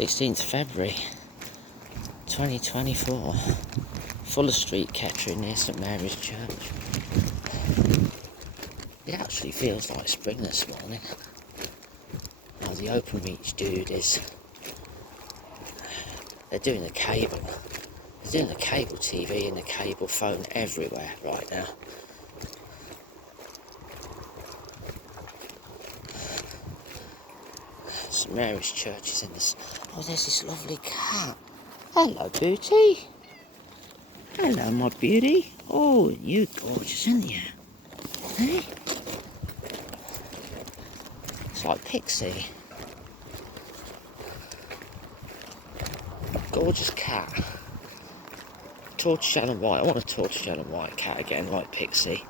16th February 2024, Fuller Street, Kettering, near St Mary's Church. It actually feels like spring this morning. Now the open reach dude is, they're doing the cable TV and the cable phone everywhere right now. St Mary's Church is in this. Oh, there's this lovely cat. Hello, Booty. Hello, my beauty. Oh, you're gorgeous, aren't you? Hey? It's like Pixie. Gorgeous cat. Tortoiseshell and white. I want a tortoiseshell and white cat again, like Pixie.